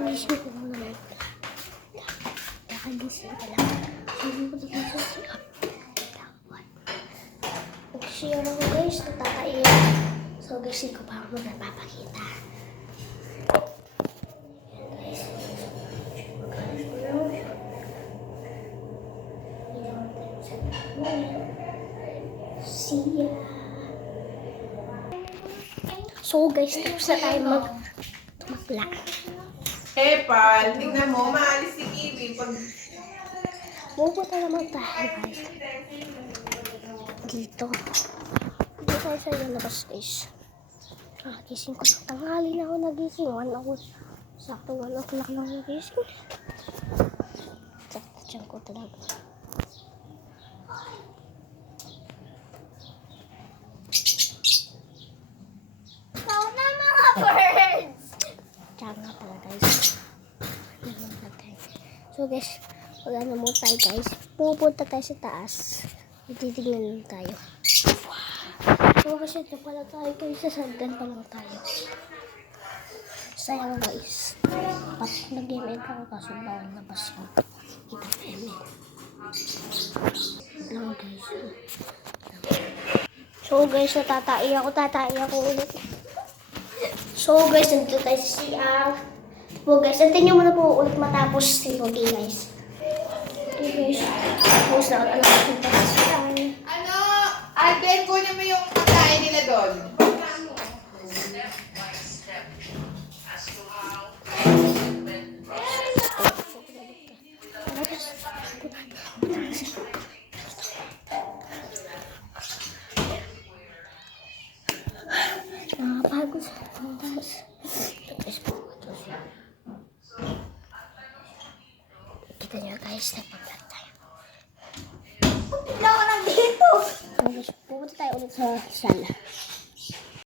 Kakagising ko naman. Kakagising ko lang. Sabi ko na sa siya. Nag-share ako guys, natataiyak. So gising ko pa ako magpapakita. See ya. So guys, tapos na tayo magtumapla. Hey, Pal, tingnan mo, maalis si Kiwi pag... Pupunta naman tayo guys. Dito. Dito tayo sa labas guys. Gising ko. Tanghali na ako nagising. 1 hour. Sakto 1 o'clock lang nagising. Sakto dyan ko talaga. Sana mga birds! Diyan nga pala guys. So guys, wala na muna tayo guys. Pupunta tayo sa taas. Titignan lang tayo. So kasi ito pala tayo guys. Sa sandan pa lang tayo. Sayang guys. Nag-game ako kaso bawal labas yung kita-game. Lang guys. So guys, tatai ako ulit. So guys, nandito tayo sa CR. So guys, natin nyo muna po ulit matapos si Logi guys. Okay guys, tapos na ako natin tayo sa CR. Ano? Alden, kunin mo yung pagkain nila doon. Bagus. Kita nyo guys, nagpag-vlog tayo. Bigla ko lang dito. Pupunta tayo ulit sa sala.